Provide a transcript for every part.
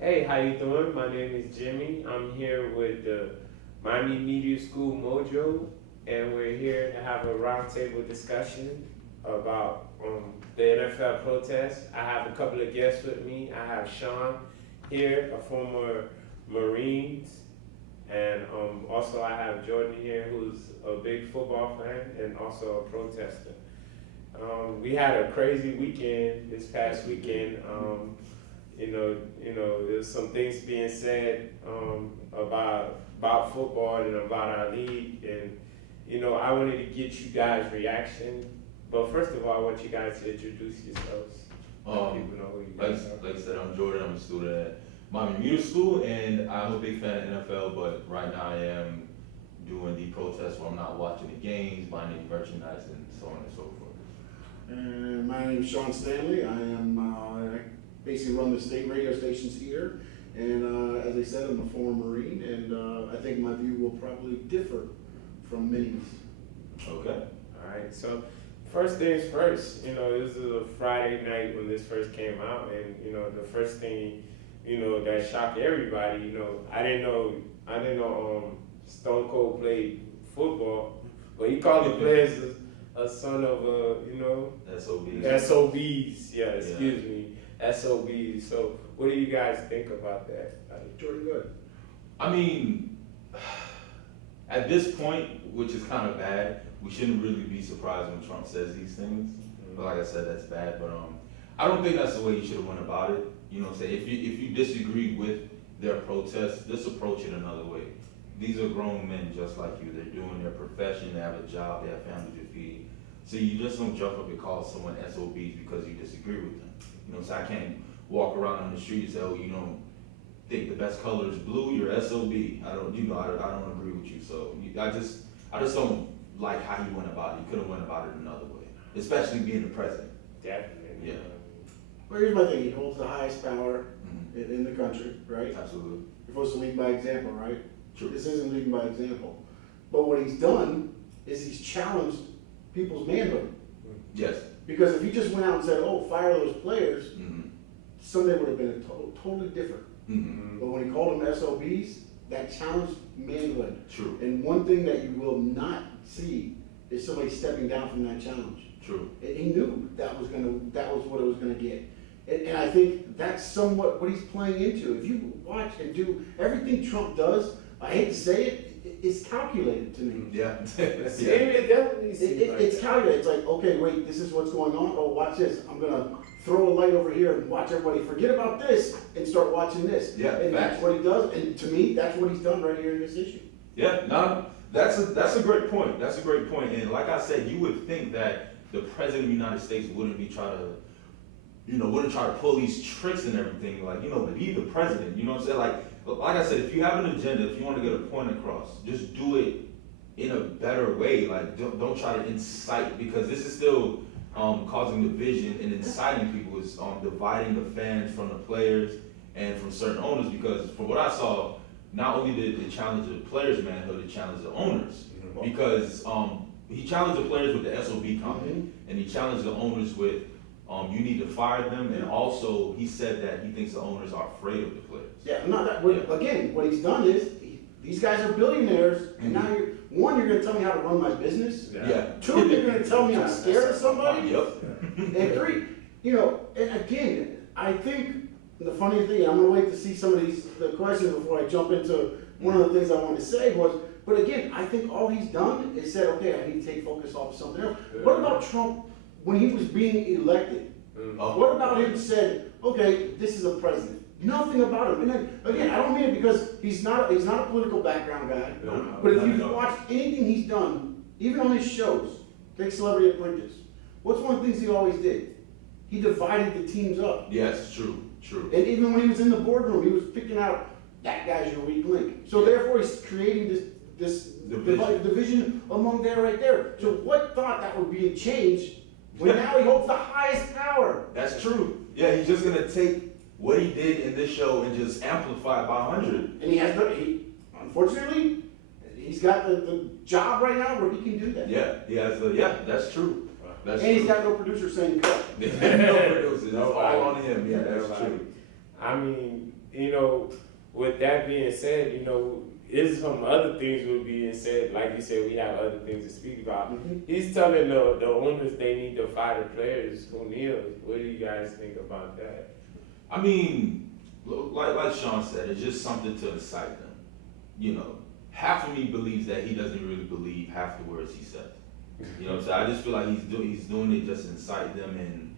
Hey, how you doing? My name is Jimmy. I'm here with the Miami Media School Mojo, and we're here to have a roundtable discussion about the NFL protest. I have a couple of guests with me. I have Sean here, a former Marines, and also I have Jordan here, who's a big football fan and also a protester. We had a crazy weekend this past weekend. There's some things being said about football and about our league, and I wanted to get you guys' reaction. But first of all, I want you guys to introduce yourselves. Let people know who you guys are. Like I said, I'm Jordan. I'm a student at Miami Media School, and I'm a big fan of NFL. But right now, I am doing the protest where I'm not watching the games, buying any merchandise, and so on and so forth. And my name is Sean Stanley. I basically run the state radio stations here. And as I said, I'm a former Marine, and I think my view will probably differ from many's. Okay. All right. So first things first. This is a Friday night when this first came out, and the first thing that shocked everybody. I didn't know Stone Cold played football, but he called the players a son of SOBs. SOBs. Yeah, excuse me, SOBs. So what do you guys think about that? Jordan, good. I mean, at this point, which is kind of bad, we shouldn't really be surprised when Trump says these things. But like I said, that's bad. But I don't think that's the way you should have went about it. You know what I'm saying? If you disagree with their protest, just approach it another way. These are grown men just like you. They're doing their profession. They have a job. They have families to feed. So you just don't jump up and call someone SOBs because you disagree with them. So I can't walk around on the street and say, oh, think the best color is blue, you're SOB. I don't agree with you. So I just don't like how he went about it. He could have went about it another way, especially being the president. Definitely. Yeah. Well, here's my thing. He holds the highest power in the country, right? Absolutely. You're supposed to lead by example, right? True. This isn't leading by example. But what he's done is he's challenged people's manhood. Yes. Because if he just went out and said, oh, fire those players, Mm-hmm. Sunday would have been totally different. Mm-hmm. But when he called them SOBs, that challenged manhood. True. And one thing that you will not see is somebody stepping down from that challenge. True. And he knew that was what it was gonna get. And I think that's somewhat what he's playing into. If you watch and do everything Trump does, I hate to say it, it's calculated to me. Yeah. It definitely seems like It's that. calculated. It's like, okay, wait, this is what's going on. Oh, watch this. I'm gonna throw a light over here and watch everybody forget about this and start watching this. Yeah, And facts. that's what he does. And to me, that's what he's done right here in this issue. Yeah, no, that's a great point. That's a great point. And like I said, you would think that the president of the United States wouldn't try to pull these tricks and everything. Like, be the president. You know what I'm saying? Like I said, if you have an agenda, if you want to get a point across, just do it in a better way. Like, don't try to incite, because this is still causing division and inciting people. Is dividing the fans from the players and from certain owners. Because from what I saw, not only did it challenge the players' manhood, it challenged the owners. Because he challenged the players with the SOB comment, and he challenged the owners with you need to fire them, and also he said that he thinks the owners are afraid of the players. Yeah, no, again, what he's done is these guys are billionaires, and now you're gonna tell me how to run my business. Yeah. Two, you're gonna tell me I'm scared of somebody. Yep. And three, and again, I think the funny thing, I'm gonna wait to see some of the questions before I jump into one of the things I wanted to say was, but again, I think all he's done is said, okay, I need to take focus off of something else. What about Trump when he was being elected? What about him said, okay, this is a president? Nothing about him. And then again, I don't mean it because he's not a political background guy. No, But if no, you've no. watched anything he's done, even on his shows, take Celebrity Apprentice. What's one of the things he always did? He divided the teams up. Yes, true. And even when he was in the boardroom, he was picking out that guy's your weak link. So therefore, he's creating this division among there right there. So what thought that would be a change when now he holds the highest power? That's true. Yeah, he's just gonna take what he did in this show and just amplify it by 100. And unfortunately, he's got the job right now where he can do that. Yeah, he has that's true. That's And he's true. got no producer saying cut. no producers. It's all on him. Yeah, that's true. I mean, you know, with that being said, you know, is some other things will be said. Like you said, we have other things to speak about. Mhm. He's telling the owners they need to fire the players who kneel. What do you guys think about that? I mean, like Sean said, it's just something to incite them. You know, half of me believes that he doesn't really believe half the words he says. You know what I'm saying? I just feel like he's doing it just to incite them, and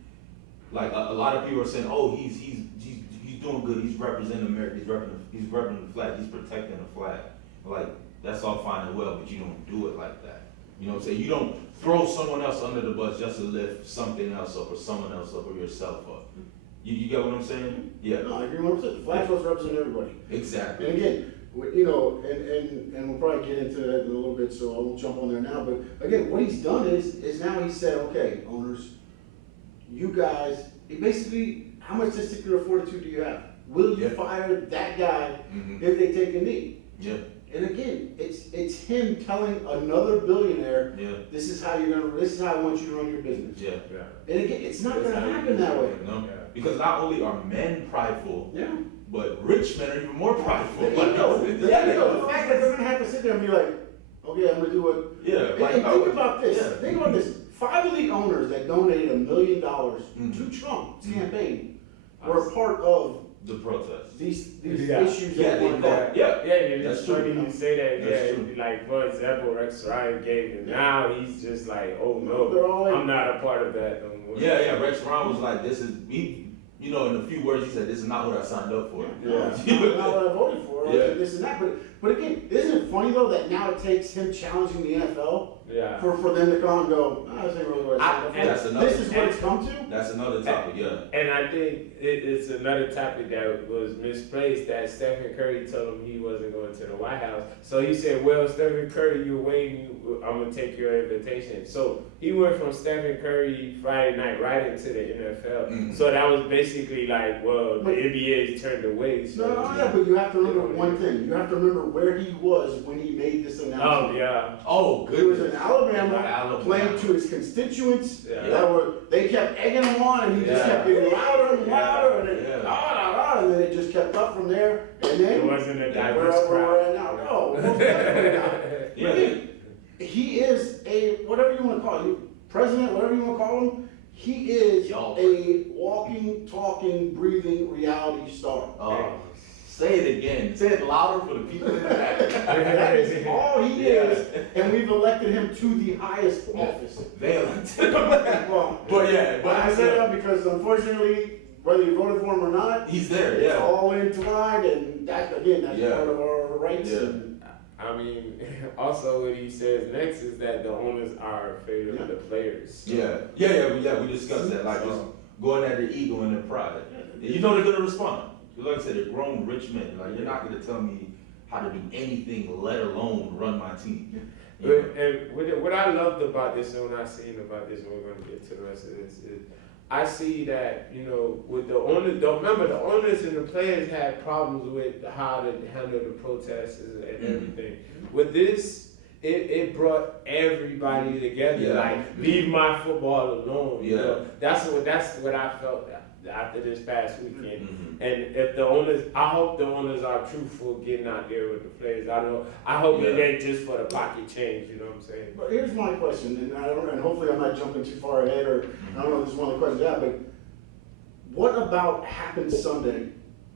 like a lot of people are saying, oh, he's doing good. He's representing America. He's representing the flag. He's protecting the flag. Like that's all fine and well, but you don't do it like that. You know what I'm saying? You don't throw someone else under the bus just to lift something else up or someone else up or yourself up. You get what I'm saying? Yeah. No, I agree 100%. The flag's supposed to represent everybody. Exactly. And again, you know, and we'll probably get into that in a little bit, so I won't jump on there now. But again, what he's done is now he said, okay, owners, you guys, he basically, how much testicular fortitude do you have? Will you Yeah. fire that guy Mhm. if they take a knee? Yeah. And again, it's him telling another billionaire, Yeah. this is how this is how I want you to run your business. Yeah. Yeah. And again, it's not gonna happen that way. No. Yeah. Because not only are men prideful, Yeah. but rich men are even more prideful. There you go. The fact that they're gonna have to sit there and be like, okay, I'm gonna do what. Yeah. And think about this. Yeah. Think about this. 5 of the owners that donated $1 million Mhm. to Trump's Mhm. campaign were a part of The protest. these Yeah. issues Yeah, that they were know. there. Yeah. Yeah, That's it's true. funny you say that. That's Yeah, true. like for example, Rex Ryan gave it. Now he's just like, oh They're no, all like- I'm not a part of that no more. Yeah. Rex Ryan was like, this is me. You know, in a few words, he said, this is not what I signed up for. Yeah. It's not what I voted for, or Yeah. this and that. But again, isn't it funny though that now it takes him challenging the NFL Yeah. for them to come and go, oh, this ain't really what I signed up for. That's another- This is what it's come to? That's another topic, yeah. And I think it's another topic that was misplaced that Stephen Curry told him he wasn't going to the White House. So he said, well, Stephen Curry, you're waiting, I'm going to take your invitation. So he went from Stephen Curry Friday night right into the NFL. Mhm. So that was basically like, well, the But- NBA turned away. So No, yeah, but you have to remember one thing. You have to remember where he was when he made this announcement. Oh, yeah. Oh, He was goodness. in Alabama, Alabama. playing to his constituents. Yeah. They kept egging him on, and he just Yeah. kept getting louder and louder, and then Yeah. and then it just kept up from there. And then It wasn't a we're diverse where we're crowd. at now. No, most definitely not. Yeah. Again, he is a whatever you want to call him, president, whatever you want to call him. He is Yo. a walking, talking, breathing reality star. Say it again. Say it louder for the people in the back. That is all he Yeah. is, and we've elected him to the highest office. They elected him. Well, But yeah, but I say that because unfortunately, whether you voted for him or not, he's there, it's yeah. all entwined, and that's Yeah. part of our rights. Yeah. And I mean, also what he says next is that the owners are afraid of Yeah. the players. Yeah, we discussed that. Like, just going at their ego and their pride. And you know they're gonna respond. Like I said, they're grown rich men. Like, you're not gonna tell me how to do anything, let alone run my team. You know? And what I loved about this and what I seen about this, and we're going to get to the rest of this, is I see that, you know, with the owners, remember the owners and the players had problems with how to handle the protests and everything. With this, it brought everybody together. Yeah. Like, leave my football alone. You Yeah. know? That's what I felt after this past weekend. Mhm. And if the owners, I hope the owners are truthful getting out there with the players. I hope Yeah. it ain't just for the pocket change. You know what I'm saying? But here's my question, and hopefully I'm not jumping too far ahead, or I don't know if this is one of the questions I have, but what about happened Sunday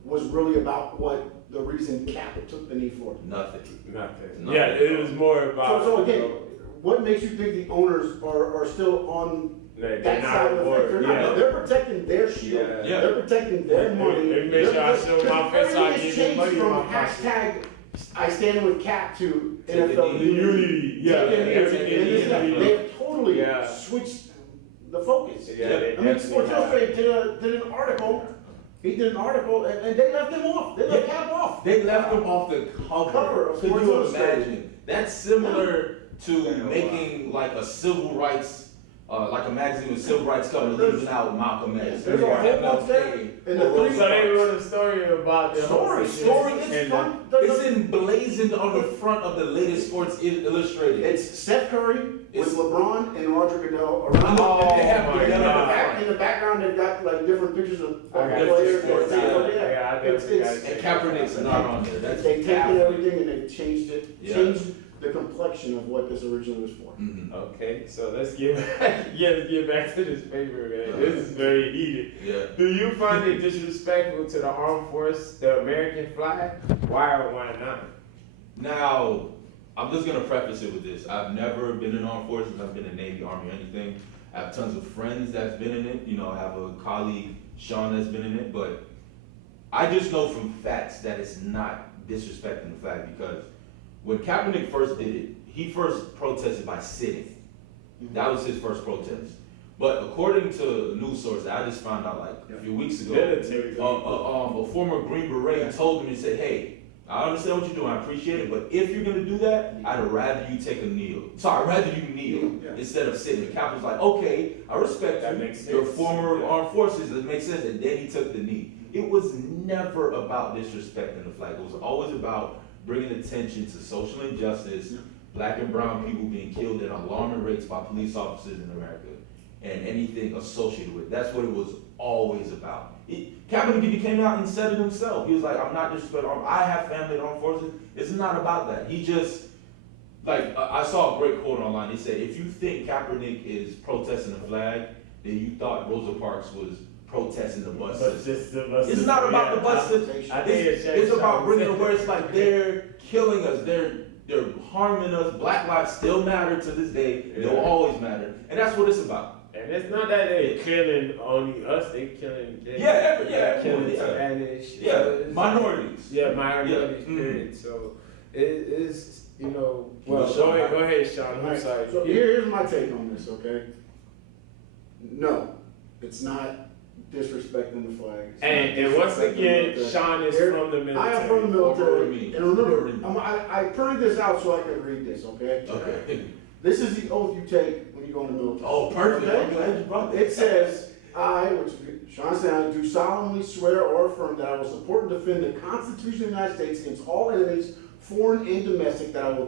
was really about what the reason Cap took the knee for? Nothing. Nothing. Nothing. Yeah, it was more about. So again, you know, what makes you think the owners are still on they're that not side of the for- fence? They're not. yeah. They're protecting their shield. Yeah. They're protecting their money. They make sure I show my face, I Everything give you has money changed in from my pocket. hashtag I stand with Cap to Take a NFL knee. Unity, yeah, Take a knee. everything And this is is that. unity. They've totally Yeah. switched the focus. Yeah, they I mean, definitely Sports have. Illustrated did an article. He did an article, and they left him off. They left Cap off. They left him off the Cover cover. of Could Sports you Illustrated. imagine? That's similar to Yeah. making like a civil rights like a magazine with civil rights cover leaving out Malcolm X. There's a whole bunch there, and the Or three- So they wrote a story about the Story, it's and fun. It's emblazoned on the front of the latest Sports Illustrated. It's Steph Curry with It's- LeBron and Roger Goodell around. Oh, They have my together God. In the background, they've got like different pictures of I got players. you. It's- Yeah, I It's, definitely it's, got And Kaepernick's not on there. That's they've taken everything and they've changed it, Yeah. changed the complexion of what this originally was for. Mhm. Okay, so let's get back, let's get back to this paper, man. This is very heated. Yeah. Do you find it disrespectful to the armed force, the American flag? Why or why not? Now, I'm just gonna preface it with this. I've never been in armed forces. I've been in Navy, Army, or anything. I have tons of friends that's been in it. You know, I have a colleague, Sean, that's been in it. But I just know from facts that it's not disrespecting the flag because when Kaepernick first did it, he first protested by sitting. That was his first protest. But according to news sources, I just found out like a few weeks ago, Military. a former Green Beret told him, he said, hey, I understand what you're doing, I appreciate it, but if you're gonna do that, I'd rather you take a kneel. Sorry, I'd rather you kneel Yeah. instead of sitting. The captain's like, okay, I respect That you. makes Your sense. former Yeah. armed forces, that makes sense. And then he took the knee. It was never about disrespecting the flag. It was always about bringing attention to social injustice, black and brown people being killed at alarming rates by police officers in America, and anything associated with it. That's what it was always about. Kaepernick came out and said it himself. He was like, I'm not disrespecting, I have family in armed forces. It's not about that. He just, like, I saw a great quote online. He said, if you think Kaepernick is protesting the flag, then you thought Rosa Parks was protesting the bus But system. just the bus It's not about the bus system. system. I think It's about bringing it where it's like they're killing us, they're harming us. Black lives still matter to this day. They'll Yeah. always matter, and that's what it's about. And it's not that they're killing only us, they killing Yeah, killing everyone, yeah. Spanish. Yeah, it's- minorities. Yeah, minorities, Yeah, period. So it is, you know, well, Sean, go ahead, Sean. I'm Alright, sorry. So here's my take on this, okay? No, it's not disrespecting the flag. It's not And once disrespecting the again, military. Sean is Here- from the military. I am from the What do you military, mean? and remember, What do you mean? I printed this out so I could read this, okay? Okay. This is the oath you take when you go in the military. Oh, perfect. Okay? I'm glad you brought that. It says, I, which Sean said, I do solemnly swear or affirm that I will support and defend the Constitution of the United States against all enemies, foreign and domestic, that I will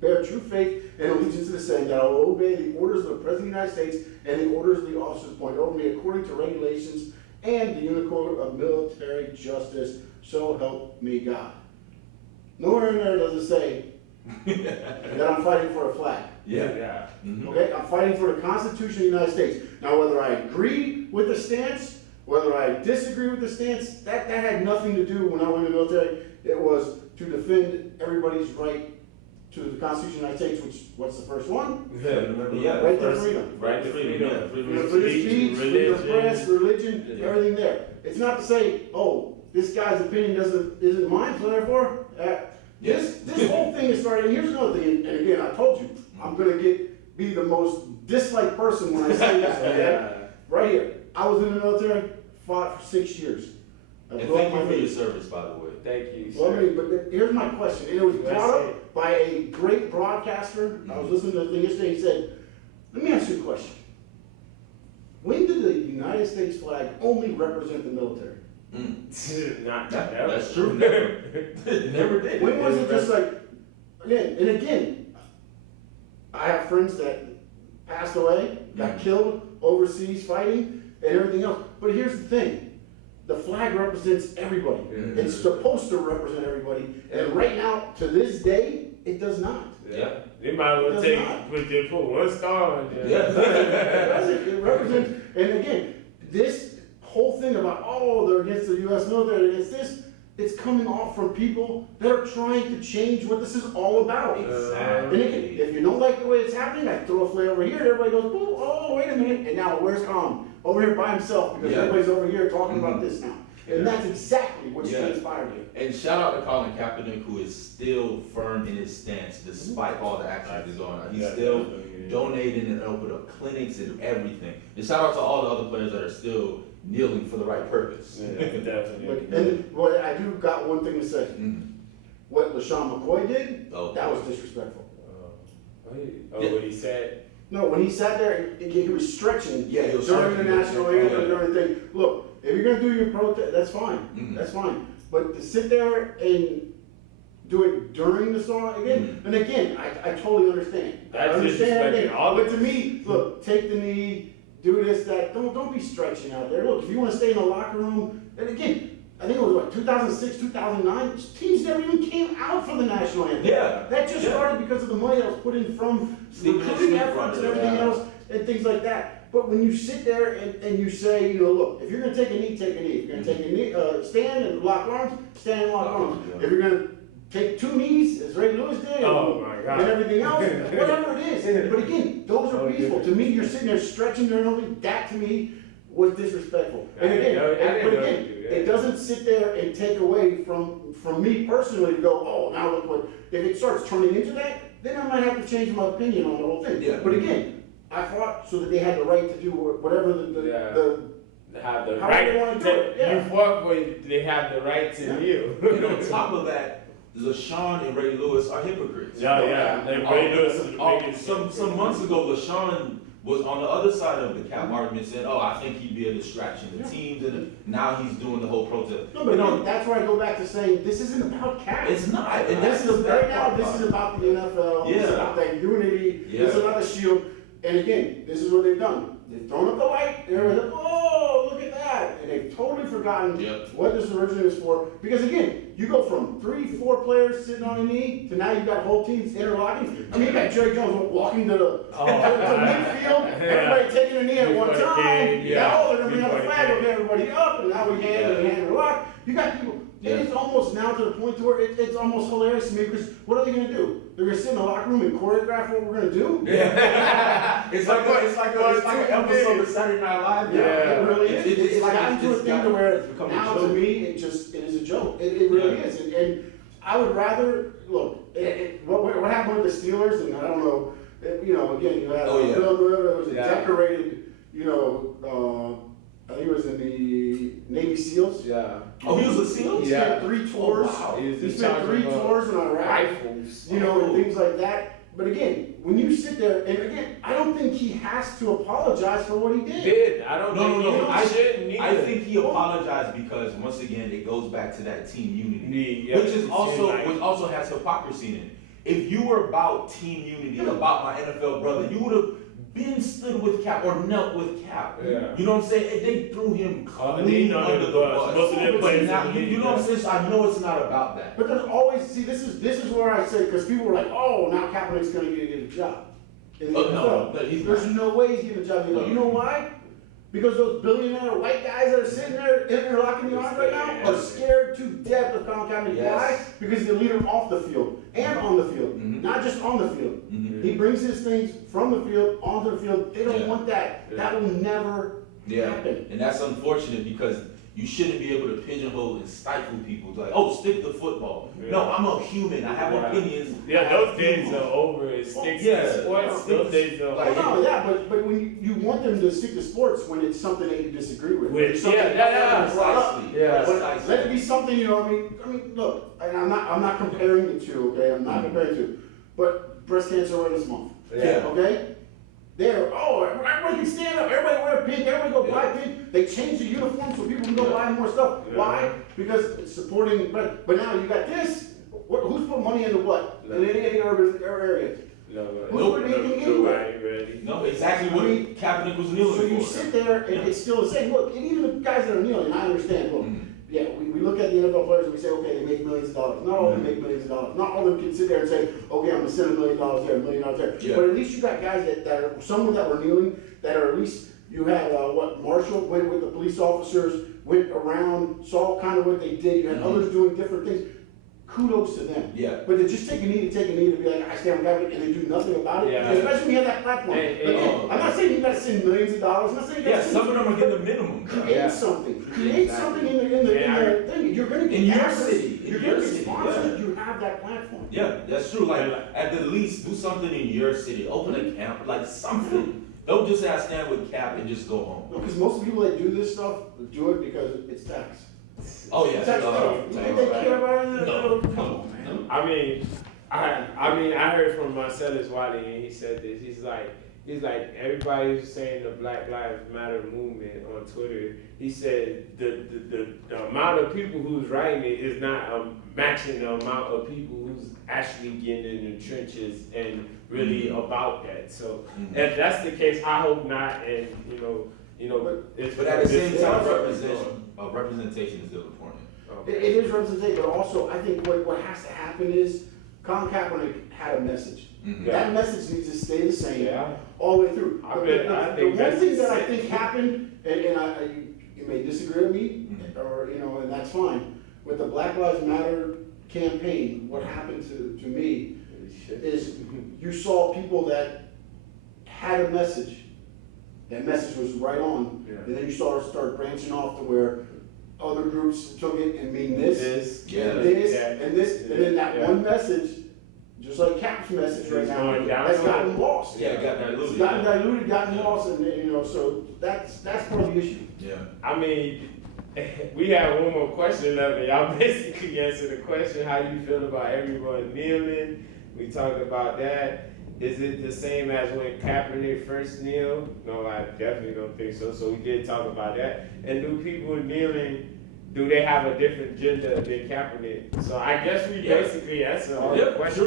bear true faith and allegiance to the same, that I will obey the orders of the President of the United States and the orders of the officers appointed over me according to regulations and the Unicode of Military Justice, so help me God. Nowhere in there does it say that I'm fighting for a flag. Yeah. Mhm. Okay, I'm fighting for the Constitution of the United States. Now, whether I agree with the stance, whether I disagree with the stance, that had nothing to do when I went in the military. It was to defend everybody's right to the Constitution of the United States, which, what's the first one? Yeah. Right to First- freedom. Right to freedom. Yeah, freedom of Freedom of speech, freedom of press, religion, Yeah. everything there. It's not to say, oh, this guy's opinion isn't mine, so therefore, this whole thing is started. And here's another thing, and again, I told you, I'm gonna be the most disliked person when I say this. Okay? Yeah. Right here, I was in the military, fought for 6 years. I And broke thank my you for your knee. service, by the way. Thank you, Well, I sir. mean, but here's my question, and it was brought up by a great broadcaster. I was listening to the thing yesterday. He said, "Let me ask you a question. When did the United States flag only represent the military? Not That's true. Never. Never did. When was it just like again? I have friends that passed away, got killed overseas fighting, and everything else. But here's the thing: the flag represents everybody. Mhm. It's supposed to represent everybody, and right now, to this day, it does not. Yeah. They might as well Does take not. put one star on there. Yeah. It represents, and again, this whole thing about, oh, they're against the U.S. military, they're against this, it's coming off from people that are trying to change what this is all about. And Exactly. again, if you don't like the way it's happening, I throw a flare over here, and everybody goes, oh, wait a minute, and now where's Tom? Over here by himself, because Yeah. everybody's over here talking about Mhm. this now. Yeah. And that's exactly what Yeah. inspired you. And shout out to Colin Kaepernick, who is still firm in his stance despite all the action that's going on. He's Yeah, still definitely. donating and opened up clinics and everything. And shout out to all the other players that are still kneeling for the right purpose. Yeah, definitely. And what I do got one thing to say. Mhm. What LaShawn McCoy did, Oh. that was disrespectful. Oh, Yeah. what he said? No, when he sat there, he was stretching Yeah, he was during the stretching. national anthem, Yeah. during the thing. Look, if you're gonna do your protest, that's fine, Mhm. that's fine. But to sit there and do it during the song again, and again, I totally understand. I That's understand disrespecting again, all but of to us. me, look, take the knee, do this, that, don't be stretching out there. Look, if you wanna stay in the locker room, and again, I think it was what, 2006, 2009, teams never even came out for the national anthem. Yeah. That just Yeah. started because of the money that was put in from Stephen A. recruiting Smith efforts running and it, everything yeah. else, and things like that. But when you sit there and you say, you know, look, if you're gonna take a knee, take a knee. If you're gonna take a knee, stand and lock arms, stand and lock arms. Yeah. If you're gonna take two knees, as Ray Lewis did, Oh, my God. and everything else, whatever it is. But again, those are Oh, peaceful. yeah. To me, you're sitting there stretching during everything. That to me was disrespectful. I And didn't again, know- I didn't but know again, you do that. it doesn't sit there and take away from me personally to go, oh, now look what, if it starts turning into that, then I might have to change my opinion on the whole thing. Yeah. But again, I fought so that they had the right to do whatever Yeah. the Have the However right they wanna do to, it, yeah. you fought for it, they have the right to Yeah. you. And on top of that, LaShawn and Ray Lewis are hypocrites. Yeah, Ray Lewis is the biggest. Some months ago, LaShawn was on the other side of the cap argument, saying, "Oh, I think he'd be a distraction to Yeah. teams," and now he's doing the whole protest. No, but You know, again, that's where I go back to saying, this isn't about cap. it's not, and This that's is, the right bad now, part this about is it. about the NFL, this is Yeah. about that unity, this is Yeah. about the shield. And again, this is what they've done. They've thrown up the light, and everybody's like, oh, look at that. And they've totally forgotten Yep. what this originally was for. Because again, you go from 3-4 players sitting on a knee to now you've got whole teams interlocking. I mean, you got Jerry Jones walking to the midfield, everybody taking a knee at one Before the time. game, yeah. Now they're gonna bring out the Before the flag, game. okay, everybody up, and now we hand and lock. You got people. Yeah. It's almost now to the point to where it's almost hilarious to me because what are they gonna do? They're gonna sit in the locker room and choreograph what we're gonna do? Yeah. it's like an episode of Saturday Night Live. now. Yeah. It really is. It's like gotten to a it's thing got- to where it's become a now to joke. me it is a joke. It really Yeah. is. And I would rather look. What happened with the Steelers? And I don't know. You know, again, you had Oh, yeah. Villanova. It was a Yeah. decorated. You know, I think it was in the Navy SEALs. Yeah. Oh, he was a SEAL? He Yeah. spent 3 tours. Oh, wow. He spent 3 tours in Iraq. Rifles. You know, and things like that. But again, when you sit there, and again, I don't think he has to apologize for what he did. Did I don't No, think no, no. you I shouldn't either. I think he apologized because once again it goes back to that team unity, Yeah, which is it also seemed like- which also has hypocrisy in it. If you were about team unity, about my NFL brother, you would have been stood with Cap or knelt with Cap. Yeah. You know what I'm saying? They threw him They clean under under the the bus. bus. Most of their But players Now, in the you league, know what I'm saying? So I know it's not about that. But there's always, see, this is where I say, because people were like, oh, now Kaepernick's gonna get a job. In the Oh, NFL. no, he's There's not. no way he's getting a job. No. You know why? Because those billionaire white guys that are sitting there interlocking the arms right now are scared to death of Colin Kaepernick. Yes. Why? Because he's the leader off the field and on the field, Mhm. not just on the field. Mhm. He brings his things from the field onto the field. They don't Yeah. want that. Yeah. That will never Yeah, happen. and that's unfortunate because you shouldn't be able to pigeonhole and stifle people to like, oh, stick to football. Yeah. No, I'm a human. I have Yeah. opinions. I Yeah, have those days views. are over. It sticks Yeah. to sports. Those days are Like, over. No, yeah, but when you want them to stick to sports when it's something that you disagree with. With- It's something yeah, that yeah, you brought up. Precisely. Yeah. But Precisely. let it be something, you know, I mean, look, and I'm not comparing the two, okay? I'm not comparing the two. But breast cancer awareness month, Yeah. okay? They're, oh, everybody can stand up, everybody wear pink, everybody go buy Yeah. pink. They changed the uniform so people can go Yeah. buy more stuff. Yeah. Why? Because it's supporting, but now you got this. Who's put money into what? In any urban areas? No, Who's no, putting anything no, into I it? ain't ready. No, exactly what I mean, Kaepernick was So kneeling you for. sit there and it's still the same. Look, and even the guys that are kneeling, I understand. Look, Mhm. yeah, we look at the NFL players and we say, okay, they make millions of dollars. Not all of them make millions of dollars. Not all of them can sit there and say, okay, I'm gonna send $1 million there, $1 million there. Yeah. But at least you got guys that are, some that were kneeling, that are at least, you had, Marshall went with the police officers, went around, saw kind of what they did. You had Mhm. others doing different things. Kudos to them. Yeah. But to just take a knee to be like, I stand with Kaepernick, and they do nothing about it, Yeah. especially when you have that platform. Hey, But again, oh. I'm not saying you gotta send millions of dollars, I'm not saying you Yeah, gotta some send. of them are getting the minimum. Create Yeah. something, create Exactly. something in the Yeah. thing, you're gonna get In your access, city, in you're your gonna get city, sponsored, you have that platform. Yeah, that's true. Like, Yeah. at the least, do something in your city. Open a camp, like something. Don't just say I stand with Cap and just go home. No, because most people that do this stuff, do it because it's tax. Oh yeah, Tax, you think they care about it? No, Come on, man. I mean, I heard from Marcellus Wiley, and he said this. He's like, he's like, everybody was saying the Black Lives Matter movement on Twitter. He said the amount of people who's writing it is not matching the amount of people who's actually getting in the trenches and really about that. So if that's the case, I hope not. And But at the same time, Oh. representation is still important. It is representative, but also I think what has to happen is Colin Kaepernick had a message. Mhm. That message needs to stay the same Yeah. all the way through. I The think one that's thing that I the think same. happened, and you may disagree with me, or and that's fine. With the Black Lives Matter campaign, what happened to me is you saw people that had a message. That message was right on, Yeah. and then you start branching off to where other groups took it and mean this, Yeah. and this, that, and this, and then that yeah. one message, just like Cap's message right It's now, going down that's the road. gotten lost. Yeah, it got It's diluted. gotten diluted, gotten lost, and so that's part of the issue. Yeah. I mean, we have one more question left, and y'all basically answered the question. How do you feel about everyone kneeling? We talked about that. Is it the same as when Kaepernick first kneeled? No, I definitely don't think so. So we did talk about that. And do people kneeling, do they have a different gender than Kaepernick? So I guess we Yeah. basically answered all Yeah, the questions.